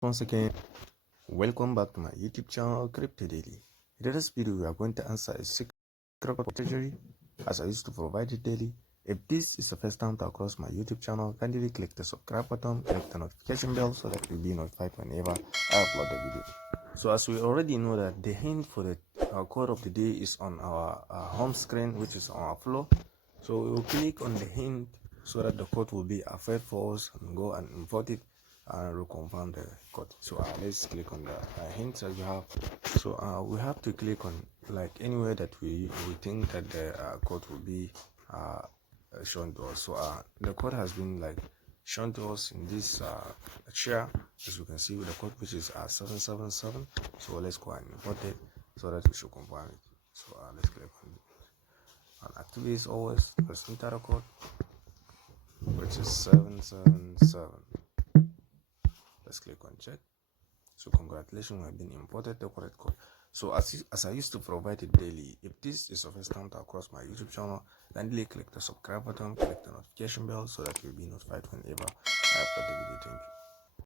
Once again, welcome back to my YouTube channel Crypto Daily. In this video, we are going to answer a secret code for treasury as I used to provide it daily. If this is the first time to across my YouTube channel, kindly click the subscribe button, click the notification bell so that you'll be notified whenever I upload the video. So as we already know that the hint for the code of the day is on our home screen, which is on our floor. So we will click on the hint so that the code will be affected for us and go and import it and reconfirm the code. So let's click on the hints that we have. So we have to click on like anywhere that we think that the code will be shown to us. So the code has been like shown to us in this chair, as you can see, with the code which is 777. So let's go and import it so that we should confirm it. So let's click on it. And activity is always press enter the code, which is 777. Let's click on check. So congratulations, we have been imported the correct code. So as I used to provide it daily, if this is the first time to across my YouTube channel, kindly click the subscribe button, click the notification bell so that you'll be notified whenever I upload the video. Thank you.